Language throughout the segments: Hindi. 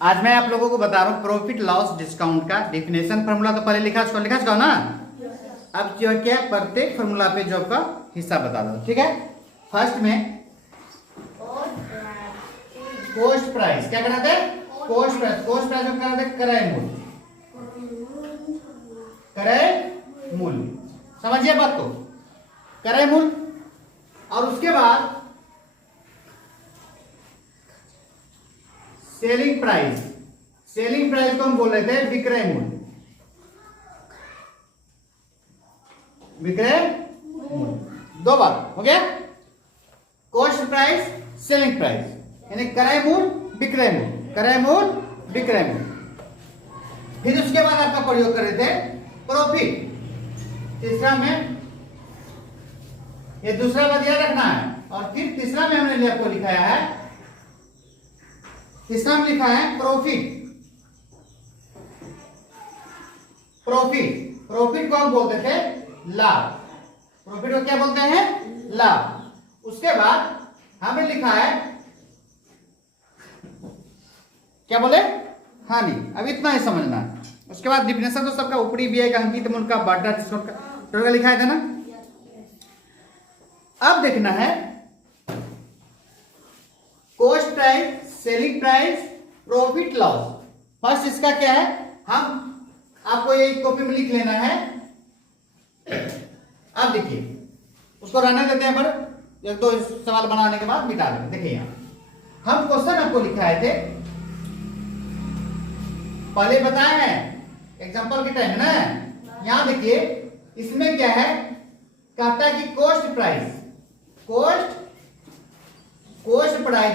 आज मैं आप लोगों को बता रहा हूँ प्रॉफिट लॉस डिस्काउंट का डेफिनेशन फार्मूला तो पहले लिखा चुका ना। अब जो है क्या प्रत्येक फार्मूला पे जॉब का हिस्सा बता दो, ठीक है। फर्स्ट में कॉस्ट प्राइस क्या कराते हैं, कॉस्ट प्राइस में कराते हैं क्रय मूल्य, समझिए बात को, क्रय मूल्य। और उसके बाद सेलिंग प्राइस को हम बोल रहे थे विक्रय मूल्य, दो बार हो गया। कॉस्ट प्राइस, सेलिंग प्राइस, यानी क्रय मूल्य विक्रय मूल्य। फिर उसके बाद आपका प्रयोग कर रहे थे प्रॉफिट। तीसरा में ये दूसरा बात याद रखना है। और फिर तीसरा में हमने आपको लिखाया है, तीसरा में लिखा है प्रॉफिट को हम बोलते थे लाभ। प्रॉफिट को क्या बोलते हैं, लाभ। उसके बाद हमें लिखा है क्या बोले, हानि। अब इतना ही समझना है। उसके बाद डिफिनेशन तो सबका ऊपरी भी है, अंकित मूल्य का, बाटा डिस्काउंट का टोटल लिखा है ना। अब देखना है cost price, selling price, profit loss. First इसका क्या है, हम आपको ये कॉपी में लिख लेना है। अब देखिए उसको रहने देते हैं, पर एक दो सवाल बनाने के बाद मिटा देंगे। देखिए यहां हम क्वेश्चन आपको लिखाए थे, पहले बताए हैं एग्जांपल के टाइम ना। यहां देखिए इसमें क्या है, कहता है कि कॉस्ट प्राइस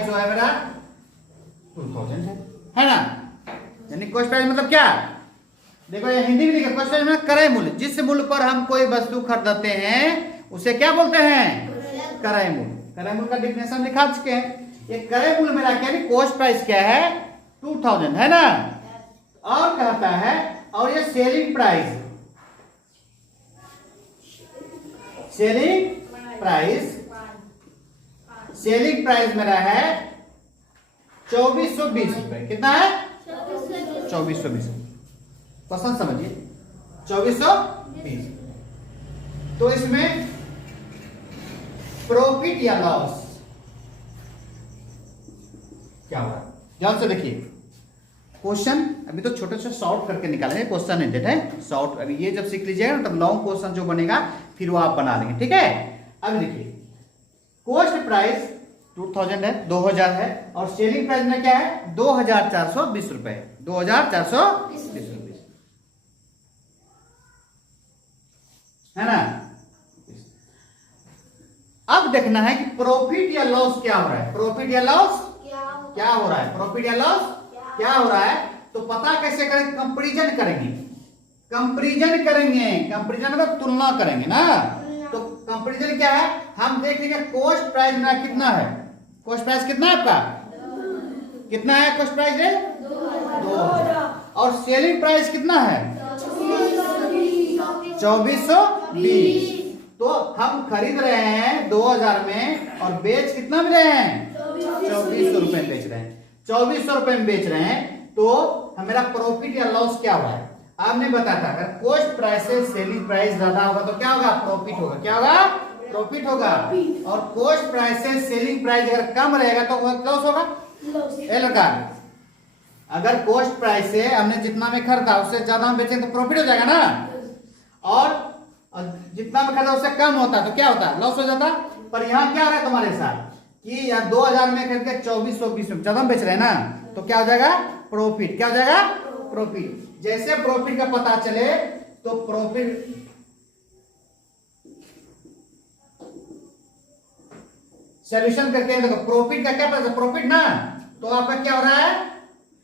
जो है मेरा 2000 है ना। यानी कॉस्ट प्राइस मतलब क्या, देखो ये हिंदी में लिखा, कॉस्ट प्राइस मतलब क्रय मूल्य। जिस मूल्य पर हम कोई वस्तु खरीदते हैं उसे क्या बोलते हैं, क्रय मूल्य। क्रय मूल्य का डिफिनेशन लिखा चुके हैं। ये क्रय मूल्य मेरा क्या है, कॉस्ट प्राइस क्या है 2000 है ना। और कहता है, और ये सेलिंग प्राइस मेरा है 2420 रुपए। कितना है, 2420। क्वेश्चन समझिए, 2420। तो इसमें प्रॉफिट या लॉस क्या होगा, ध्यान से देखिए। क्वेश्चन अभी तो छोटे से शॉर्ट करके निकालेंगे, क्वेश्चन इंटेड है शॉर्ट। अभी ये जब सीख लीजिएगा ना तब लॉन्ग क्वेश्चन जो बनेगा फिर वो आप बना लेंगे, ठीक है। अब देखिए कॉस्ट प्राइस 2000 है, 2000 है, और सेलिंग प्राइस में क्या है 2420 रुपए, 2420 रुपए है ना। अब देखना है कि प्रॉफिट या लॉस क्या हो रहा है, प्रॉफिट या लॉस क्या हो रहा है, प्रॉफिट या लॉस क्या हो रहा है। तो पता कैसे करें, कंपैरिजन करेंगे, कंपैरिजन मतलब तुलना करेंगे ना। तो कंपैरिजन क्या है, हम देख लेंगे कॉस्ट प्राइस मेरा कितना है, कॉस्ट प्राइस कितना है आपका, कितना है कॉस्ट प्राइस है 2000, और सेलिंग प्राइस कितना है 2420। तो हम खरीद रहे हैं 2000 में और बेच कितना में रहे हैं 2400 रुपए में बेच रहे हैं, 2400 रुपए में बेच रहे हैं। तो हमारा प्रॉफिट या लॉस क्या हुआ है, आपने बताया था अगर कॉस्ट प्राइस से सेलिंग प्राइस ज्यादा होगा तो क्या होगा, प्रॉफिट होगा। क्या होगा, प्रॉफिट होगा। और कॉस्ट प्राइस से सेलिंग प्राइस अगर कम रहेगा तो लॉस होगा। ये लगा, अगर कॉस्ट प्राइस से हमने जितना में खरीदा उससे ज्यादा हम बेचेंगे तो प्रॉफिट हो जाएगा ना, और जितना में खरीदा उससे कम होता तो क्या होता, लॉस हो जाता। पर यहाँ क्या हो रहा है तुम्हारे साथ कि यार 2000 में खरीद के 2420 में ज्यादा बेच रहे हैं ना, तो क्या हो जाएगा, प्रॉफिट। क्या हो जाएगा, प्रॉफिट। जैसे प्रॉफिट का पता चले तो प्रॉफिट सॉल्यूशन करके देखो, प्रॉफिट का क्या पता, प्रॉफिट ना, तो आपका क्या हो रहा है,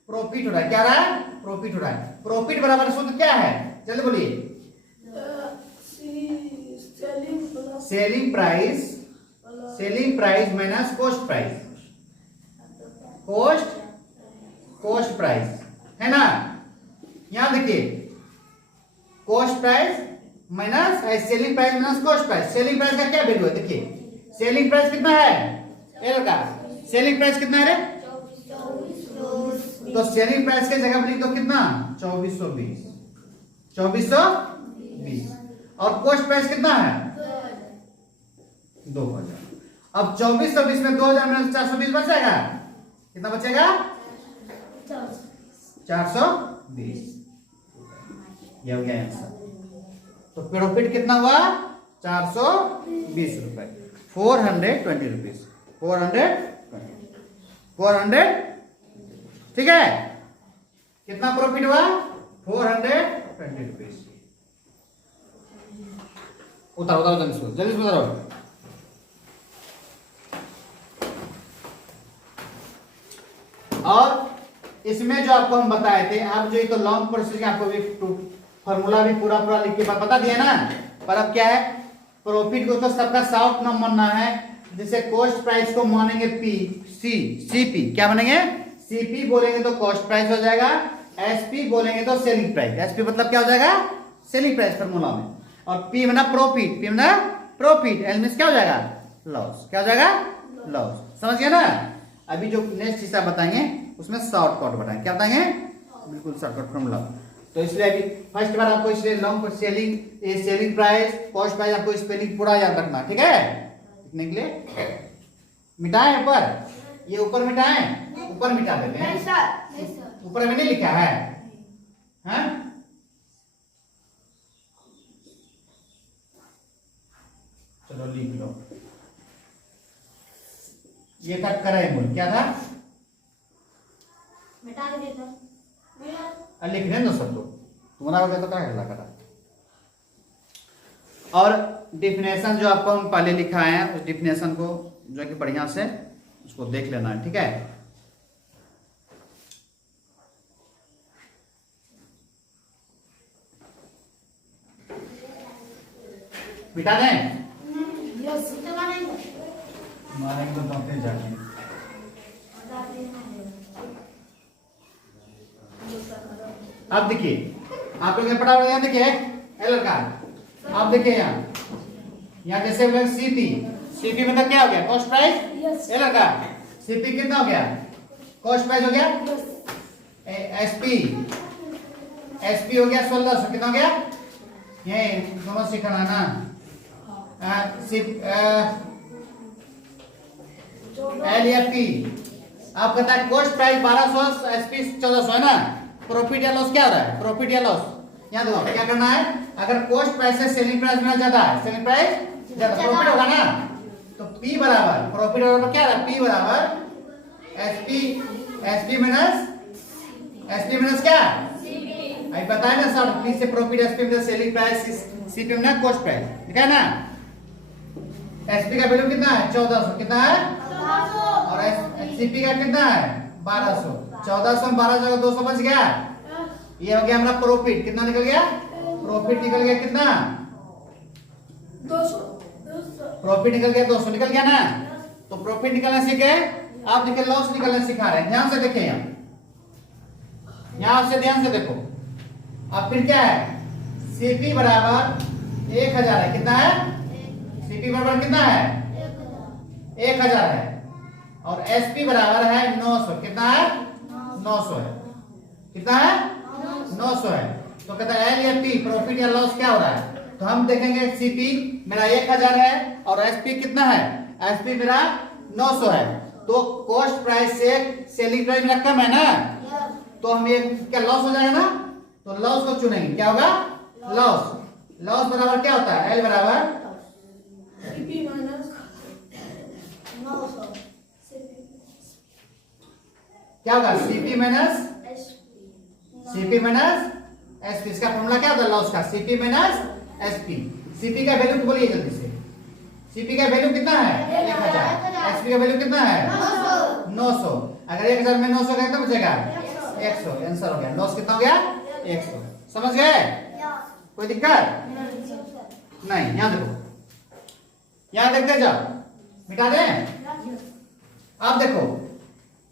प्रॉफिट हो रहा है। क्या हो रहा है, प्रॉफिट हो रहा है। प्रॉफिट बराबर सूत्र क्या है, चलिए बोलिए, selling price minus cost price, cost price है ना। यहां देखिए cost price minus selling price minus cost price. Selling price का क्या वैल्यू है, देखिए सेलिंग प्राइस कितना है, सेलिंग प्राइस कितना है रे, तो सेलिंग प्राइस के जगह पर लिख दो कितना 2420, 2420। और कॉस्ट प्राइस कितना है 2000। अब 2420 में 2000 में 420 बचेगा, कितना बचेगा 420। ये हो गया आंसर। तो प्रॉफिट कितना हुआ 420 रुपए, 420 रुपीज, 400। ठीक है, कितना प्रॉफिट हुआ 420 रुपीज। उतारो उतारो जल्दी जल्दी उतारो। और इसमें जो आपको हम बताए थे, आप जो ये तो लॉन्ग प्रोसेस आपको भी फॉर्मूला भी पूरा पूरा लिख के बता दिया ना। पर अब क्या है, प्रॉफिट को तो सबका शॉर्ट नाम मानना है। जैसे कॉस्ट प्राइस को मानेंगे पी सी, सीपी क्या बनेंगे, सीपी बोलेंगे तो कॉस्ट प्राइस हो जाएगा, एसपी बोलेंगे तो सेलिंग प्राइस। एसपी मतलब क्या हो जाएगा सेलिंग प्राइस फॉर्मूला में। और पी में ना प्रॉफिट, पी में ना प्रॉफिट, एल में क्या हो जाएगा लॉस, क्या हो जाएगा लॉस। समझ गए ना। अभी जो नेक्स्ट हिस्सा बताएंगे उसमें शॉर्टकट बताएंगे, क्या बताएंगे बिल्कुल शॉर्टकट फॉर्मूला। तो इसलिए अभी फर्स्ट बार आपको इसलिए long selling, selling price, cost price आपको स्पेलिंग पूरा याद रखना, ठीक है। लिखने के लिए मिटाएं ऊपर, ये ऊपर मिटाएं, ऊपर मिटा देते हैं, ऊपर में नहीं लिखा है, हाँ? चलो लिख लो। ये था करे मूल, क्या था मिटा देता, लिख रहे ना सब लोग, तुम्हारा हो गया तो क्या करा। और डिफिनेशन जो आपको हम पहले लिखा है उस डिफिनेशन को जो कि बढ़िया से उसको देख लेना है, ठीक है। मिटा दें, मारेंगे तो दौड़ते जाएंगे। अब देखिए आप लोग पढ़ा हुआ, यहाँ देखिए एल का, आप देखिए यहाँ जैसे सीपी, सीपी मतलब क्या हो गया कॉस्ट प्राइस, एल का सीपी कितना हो गया कॉस्ट प्राइस हो गया, एसपी, एसपी हो गया 1600, कितना हो गया ये दोनों सीखना ना, एल या पी। आप कहता है कॉस्ट प्राइस 1200, एसपी 1400 है ना, प्रॉफिट या लॉस क्या हो रहा है, प्रॉफिट या लॉस। यहाँ देखो क्या करना है, अगर कॉस्ट प्राइस से सेलिंग प्राइस में ज्यादा है, सेलिंग प्राइस ज्यादा, प्रॉफिट होगा ना, तो P बराबर प्रॉफिट बराबर क्या है, P बराबर एसपी, एसपी माइनस क्या, अभी बताया ना सर, P से प्रॉफिट, एसपी में सेलिंग प्राइस, सीपी में कॉस्ट प्राइस, ठीक है ना। एसपी का वैल्यू कितना है 1400, कितना है, और सीपी का कितना है 1200, 1400 में 12 जगह 200 बच गया, ये हो गया हमारा प्रॉफिट। कितना निकल गया, प्रॉफिट निकल गया कितना 200, प्रॉफिट निकल गया 200, निकल गया ना। तो प्रॉफिट निकलना सीखे, आप देखिए लॉस निकलना सिखा रहे हैं, ध्यान से देखें, यहाँ से ध्यान से देखो। अब फिर क्या है, सीपी बराबर 1000 है, कितना है, सीपी बराबर कितना है 1000 है, और एसपी बराबर है 900, कितना है 900 है, कितना है 900 है। तो कहता है एल या पी प्रॉफिट या लॉस क्या हो रहा है, तो हम देखेंगे सीपी मेरा 1000 है और एसपी कितना है, एसपी मेरा 900 है, तो कॉस्ट प्राइस से सेलिंग प्राइस मेरा कम है ना, तो हम ये क्या लॉस हो जाएगा ना, तो लॉस को चुनेंगे, क्या होगा लॉस। लॉस बराबर क्या होता है, एल बराबर सीपी माइनस 900, क्या होगा सीपी माइनस एसपी, इसका फॉर्मूला क्या होता है लॉस का, सीपी माइनस एसपी। सीपी का वैल्यू बोलिए जल्दी से, सीपी का वैल्यू कितना है 1000, एसपी का वैल्यू कितना है 900, अगर 1000 में 900 का कितना बचेगा 100, आंसर हो गया, लॉस कितना हो गया 100। समझ गए, कोई दिक्कत नहीं। यहाँ देखो, यहाँ देखते जाओ, मिटा दें। अब देखो,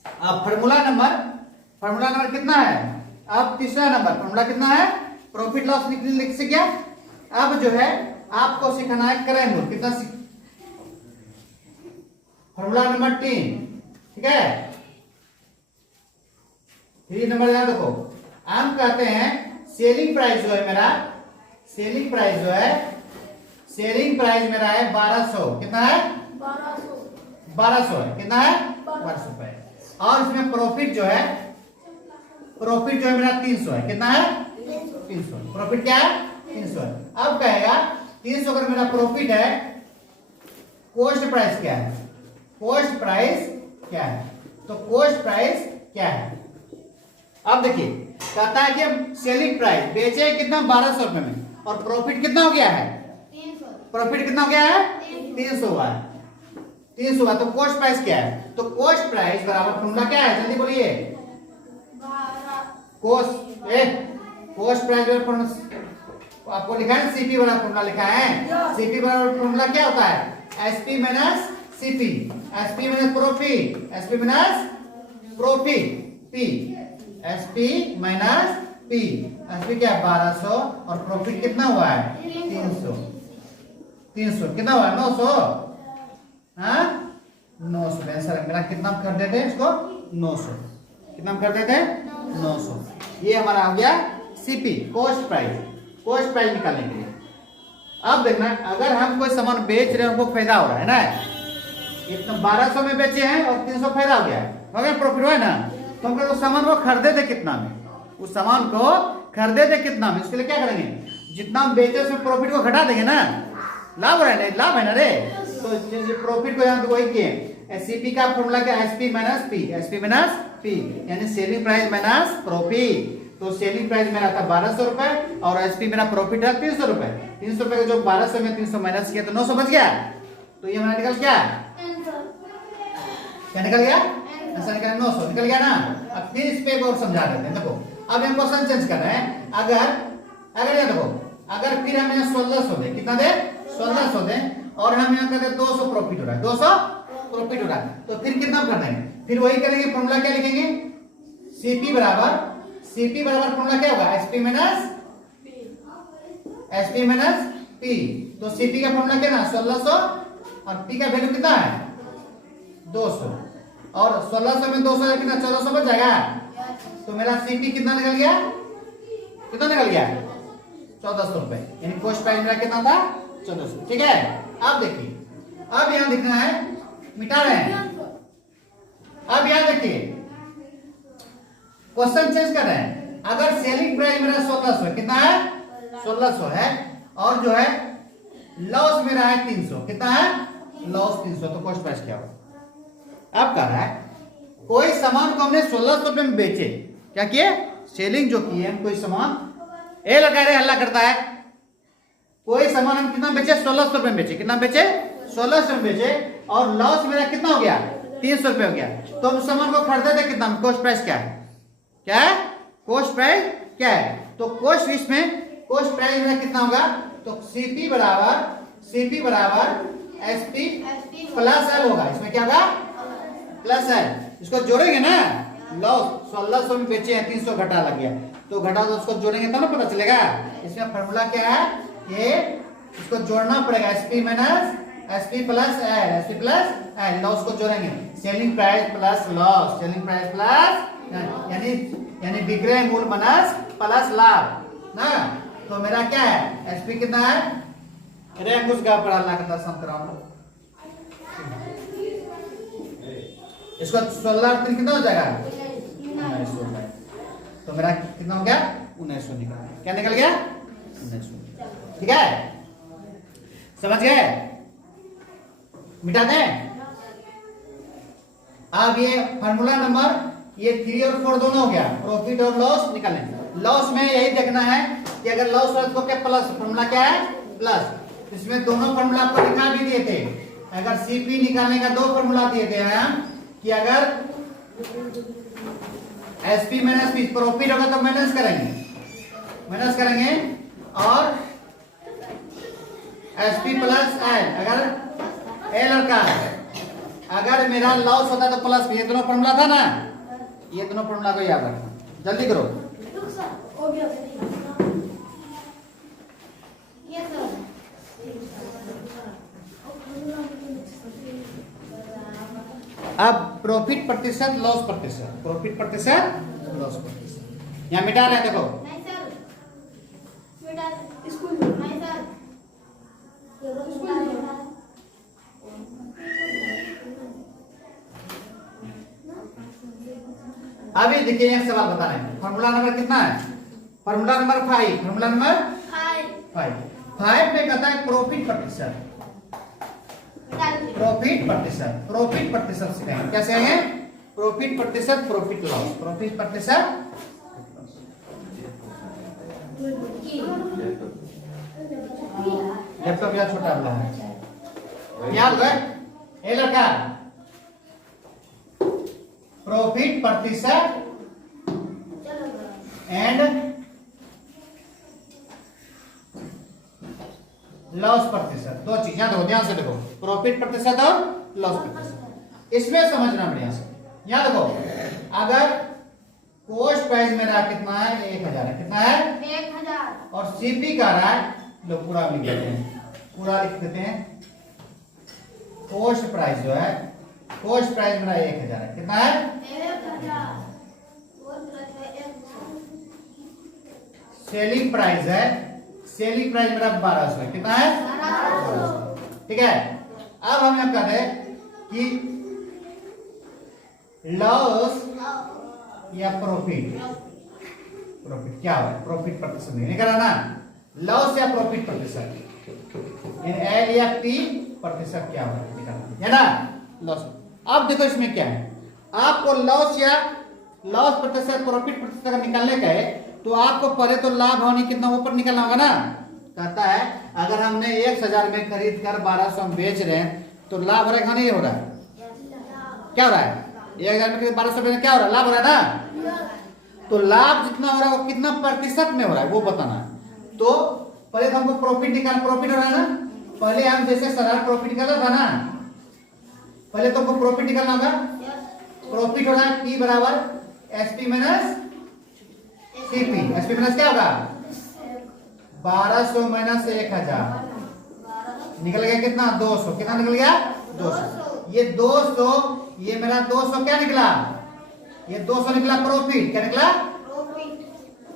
अब फॉर्मूला नंबर कितना है, अब तीसरा नंबर फॉर्मूला कितना है, प्रॉफिट लॉस लिख से क्या। अब जो है आपको सिखाना है क्रय मूल्य, कितना फॉर्मूला नंबर 3, ठीक है। 3 नंबर ध्यान देखो, हम कहते हैं सेलिंग प्राइस जो है मेरा, सेलिंग प्राइस जो है, सेलिंग प्राइस मेरा है 1200, कितना है 1200 है, कितना है 1200 रुपए। और इसमें प्रॉफिट जो है, प्रॉफिट जो है मेरा 300 है, कितना है 300, प्रॉफिट क्या है 300 है। अब कहेगा 300 अगर मेरा प्रॉफिट है, कॉस्ट प्राइस क्या है, कॉस्ट प्राइस क्या है, तो कॉस्ट प्राइस क्या है। अब देखिए कहता है कि सेलिंग प्राइस बेचे कितना 1200 रुपए में, और प्रॉफिट कितना हो गया है, प्रॉफिट कितना हो गया है 300 हुआ है, 300 हुआ, तो कॉस्ट प्राइस क्या है, तो कॉस्ट प्राइस बराबर फॉर्मूला क्या है, जल्दी बोलिए, कॉस्ट प्राइस आपको लिखा है सीपी बराबर फॉर्मूला लिखा है, सीपी बराबर फॉर्मूला क्या होता है, SP minus CP, SP minus profit, SP minus profit P, SP minus P, SP क्या है 1200 और प्रॉफिट कितना हुआ है 300, 300 कितना हुआ 900, हाँ 900 आंसर मेरा कितना कर देते हैं इसको 900, कितना कर देते हैं 900। ये हमारा आ गया CP cost price, cost price निकालने के लिए। अब देखना अगर हम कोई सामान बेच रहे हैं हमको फायदा हो रहा है ना, इतना 1200 में बेचे हैं और 300 फायदा हो गया है, प्रॉफिट हुआ है ना, तो हम उस सामान को खरीदे थे कितना में, उस सामान को खरीदे थे कितना में, इसके लिए क्या करेंगे, जितना हम बेचे उसमें प्रॉफिट को घटा देंगे ना, लाभ है ना, लाभ है ना रे, तो प्रॉफिट को यहाँ तो वही किए, सीपी का फॉर्मूला क्या, SP minus P, SP minus P यानी सेलिंग प्राइस माइनस प्रॉफिट। तो सेलिंग प्राइस मेरा था 1200 रुपए और एसपी मेरा प्रॉफिट है 300 रुपए, 300 रुपए जो 1200 में 300 माइनस किया तो 900 बच गया, तो ये हमारा निकल क्या निकल गया, ऐसा निकल 900 निकल गया ना। अब फिर इस पे एक और समझा देते हैं, देखो अब हम क्वेश्चन चेंज कर रहे हैं, अगर ये देखो अगर फिर हम यहाँ 1600 दे, कितना दे 1600 दे, और हम यहाँ कहते 200 प्रॉफिट हो रहा है, 200 प्रॉफिट हो रहा है, तो फिर कितना कर देंगे, फिर वही करेंगे, फॉर्मूला क्या लिखेंगे, सीपी बराबर फॉर्मूला क्या होगा, एसपी माइनस पी, तो सीपी का फॉर्मूला क्या ना 1600 और पी का वैल्यू कितना है 200, और 1600 में 200 कितना 1400 बच जाएगा, तो मेरा सीपी कितना निकल गया, कितना निकल गया 1400 रुपए, यानी कॉस्ट प्राइस मेरा कितना था 1400, ठीक है। अब देखिए अब यहां लिखना है, मिटा रहे हैं, अब यहां देखिए क्वेश्चन चेंज कर रहे हैं, अगर सेलिंग प्राइस मेरा 1600 कितना है 1600 है, और जो है लॉस मेरा है 300, कितना है लॉस 300, तो कॉस्ट प्राइस क्या होगा। अब कह रहा है कोई सामान को हमने 1600 रुपए में बेचे, क्या किए सेलिंग जो की है, कोई सामान ए लगा रहे हल्ला करता है, कोई सामान हम कितना बेचे 1600 रुपए में बेचे, कितना बेचे 1600 में बेचे, और लॉस मेरा कितना हो गया 300 रुपए हो गया, तो हम सामान को खरीदे थे कितना, कॉस्ट प्राइस क्या है, क्या है कॉस्ट प्राइस क्या है, तो कॉस्ट इसमें कॉस्ट प्राइस मेरा कितना होगा, तो सीपी बराबर एसपी प्लस एल होगा, इसमें क्या होगा प्लस एल, इसको जोड़ेंगे ना, लॉस 1600 में बेचे हैं 300 घटा लग गया, तो घटा तो उसको जोड़ेंगे तब ना पता चलेगा, इसमें फॉर्मूला क्या है, ये इसको जोड़ना पड़ेगा, एसपी प्लस एल, लॉस को जोड़ेंगे, selling price plus loss, selling price plus यानी विक्रय मूल्य माइनस प्लस लाभ ना, तो मेरा क्या है एसपी कितना है, रैंक उसका पढ़ा ला करता संतराम, इसको 16 कितना हो जाएगा 1900, तो मेरा कितना हो गया 1900 निकल, क्या निकल गया 1900, ठीक है समझ गए, मिटा दें। अब ये फार्मूला नंबर ये 3 और 4 दोनों हो गया, प्रॉफिट और लॉस निकालने, लॉस में यही देखना है कि अगर लॉस हो तो क्या प्लस, फार्मूला क्या है प्लस, इसमें दोनों फार्मूला आपको दिखा भी दिए थे, अगर सीपी निकालने का 2 फार्मूला दिए थे हम, कि अगर एसपी माइनस पी प्रॉफिट होगा तो माइनस करेंगे और एसपी प्लस एल, अगर एल का अगर मेरा लॉस होता तो प्लस, ये दोनों फॉर्मूला था ना, ये दोनों फॉर्मूला को याद रखना, जल्दी करो। अब प्रॉफिट प्रतिशत लॉस प्रतिशत, प्रॉफिट प्रतिशत लॉस प्रतिशत। यहाँ मिटा रहे हैं, देखो नहीं सर, बेटा स्कूल नहीं सर, स्कूल अभी देखिए एक सवाल बता रहे हैं। फॉर्मूला नंबर कितना है? Formula number 5। फॉर्मूला नंबर 5 में कहता है प्रॉफिट प्रतिशत। प्रॉफिट प्रतिशत, प्रॉफिट प्रतिशत से कहेंगे, कैसे आएंगे? प्रॉफिट प्रतिशत, प्रॉफिट लॉस, प्रॉफिट प्रतिशत। लैपटॉप यार छोटा वाला है, याद है ए लड़का। प्रॉफिट प्रतिशत एंड लॉस प्रतिशत, दो चीज याद हो, ध्यान से देखो। प्रॉफिट प्रतिशत और लॉस प्रतिशत, इसमें समझना बढ़िया से। याद देखो, अगर कॉस्ट प्राइस मेरा कितना है? 1000 है। कितना है? 1000। और सीपी का रहा है, लो पूरा लिख देते हैं, पूरा लिख देते हैं। कॉस्ट प्राइस जो है, कॉस्ट प्राइस मेरा 1000 है। कितना है? 1000। सेलिंग प्राइस है, सेलिंग प्राइस मेरा 1200 है। कितना है? 1200। ठीक है। अब हम यहाँ कहते हैं कि लॉस या प्रॉफिट, प्रॉफिट क्या है? प्रॉफिट प्रतिशत निकला ना, लॉस या प्रॉफिट प्रतिशत, एल या पी प्रतिशत क्या है निकालना है ना, लॉस। अब देखो इसमें क्या है, आपको लॉस या लॉस प्रतिशत, प्रॉफिट प्रतिशत का निकालने का है, तो आपको पहले तो लाभ हानि कितना ऊपर निकालना होगा ना। कहता है अगर हमने 1000 में खरीद कर 1200 में बेच रहे हैं, तो लाभ हो रहा है, हानि हो रहा है? क्या हो रहा है? 1000 में 1200 में क्या हो रहा है? लाभ हो रहा है ना। तो लाभ जितना हो रहा है वो कितना प्रतिशत में हो रहा है वो बताना है। तो पहले तो हमको प्रॉफिट निकाल, प्रॉफिट हो रहा है ना, पहले हम जैसे सरल प्रॉफिट निकाला था ना, पहले तो हमको प्रॉफिट निकालना होगा। प्रॉफिट हो रहा है P बराबर SP minus CP. SP minus क्या होगा? 1200 माइनस 1000 निकल गया कितना? 200। कितना निकल गया? 200। ये 200, ये मेरा 200 क्या निकला? ये 200 निकला प्रॉफिट। क्या निकला?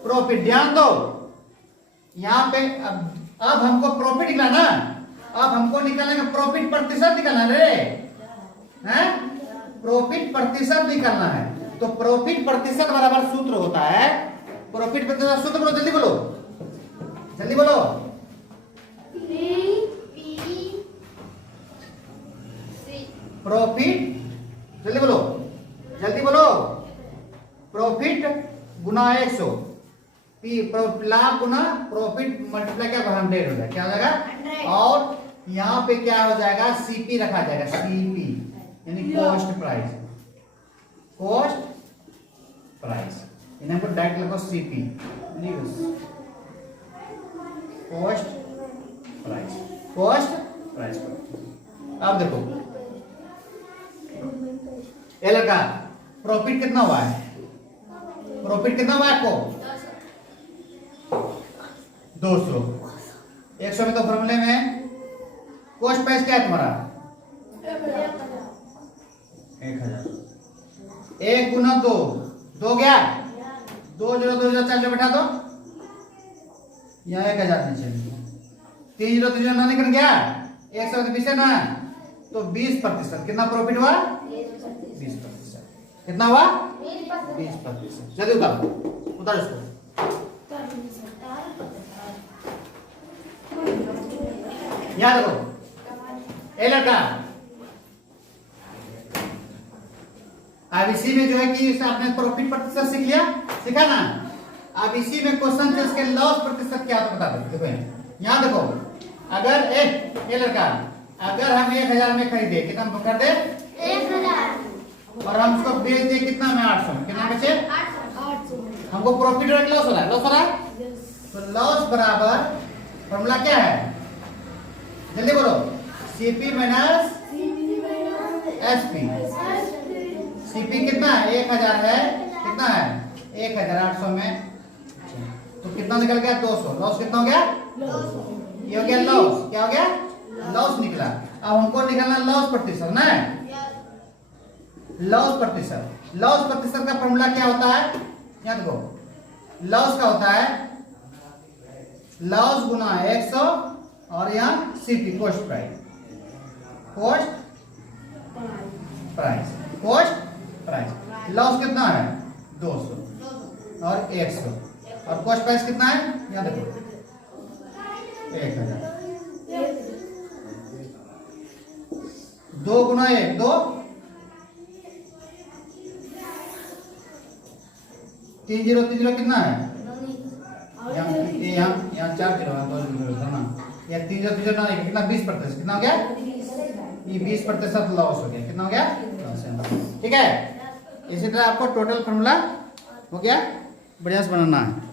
प्रॉफिट। ध्यान दो यहाँ पे, अब हमको प्रॉफिट निकला ना, अब हमको निकालने का प्रॉफिट प्रतिशत निकालना रे, हैं? प्रॉफिट प्रतिशत निकालना है। तो प्रॉफिट प्रतिशत बराबर सूत्र होता है, प्रॉफिट प्रतिशत सूत्र बोलो, जल्दी बोलो, जल्दी बोलो। प्रॉफिट, जल्दी बोलो, जल्दी बोलो। प्रॉफिट गुना 100, पी लाभ गुना प्रॉफिट मल्टीप्लाई क्या 100 हो जाएगा, क्या हो जाएगा? और यहाँ पे क्या हो जाएगा? सीपी रखा जाएगा, सीपी यानी कॉस्ट प्राइस, कॉस्ट प्राइस, इन्हें हमको डायरेक्ट लगो CP, cost price, cost price. अब देखो ये लड़का, प्रॉफिट कितना हुआ है? प्रॉफिट कितना हुआ है आपको? 200। 100 में तो फॉर्मूले में कॉस्ट प्राइस क्या है तुम्हारा? 1000। 1 गुना 2, 2 गया, 2 0 2 0 4 बैठा दो, यहाँ 1000 नीचे, 3 0 3 0 ना निकल गया, 100 में 20 ना, तो 20%। कितना प्रॉफिट हुआ? 20%। कितना हुआ? 20%। जल्दी उतारो, उतारो इसको। याद रखो ए लड़का, अब इसी में जो है कि आपने प्रॉफिट प्रतिशत सीख लिया, सीखा ना। अब इसी में क्वेश्चन थे इसके लॉस प्रतिशत क्या होता बता दो। देखो यहाँ देखो, अगर ए लड़का, अगर हम 1000 में खरीदे, कितना हम कर दे? 1000। और हम उसको बेच दे कितना में? 800 में। कितना बचे? 800। हमको प्रॉफिट और लॉस हो रहा है, लॉस हो रहा है। तो लॉस बराबर फॉर्मूला क्या है? जल्दी बोलो, सीपी माइनस एसपी। सीपी कितना है? 1000 है, कितना है? 1800 में, तो कितना निकल गया? 200। लॉस कितना हो गया? ये हो गया लॉस। क्या हो गया? लॉस निकला। अब हमको निकालना लॉस प्रतिशत ना, लॉस प्रतिशत। लॉस प्रतिशत का फॉर्मूला क्या होता है? यहाँ देखो, लॉस का होता है लॉस गुना 100 और यहाँ CP cost price, cost price, cost price. Loss कितना है 200 और 100 और कॉस्ट प्राइस कितना है यहाँ देखो 1000। 2 गुना 1 2, 3 0 3 0 कितना है यहाँ 4 0 है, 2 0 था ना, या 3 0 3 0 ना, कितना 20%, कितना हो गया ये 20% लॉस हो गया, कितना हो गया लॉस है। ठीक है, इसी तरह आपको टोटल फॉर्मूला हो गया, बढ़िया से बनाना है।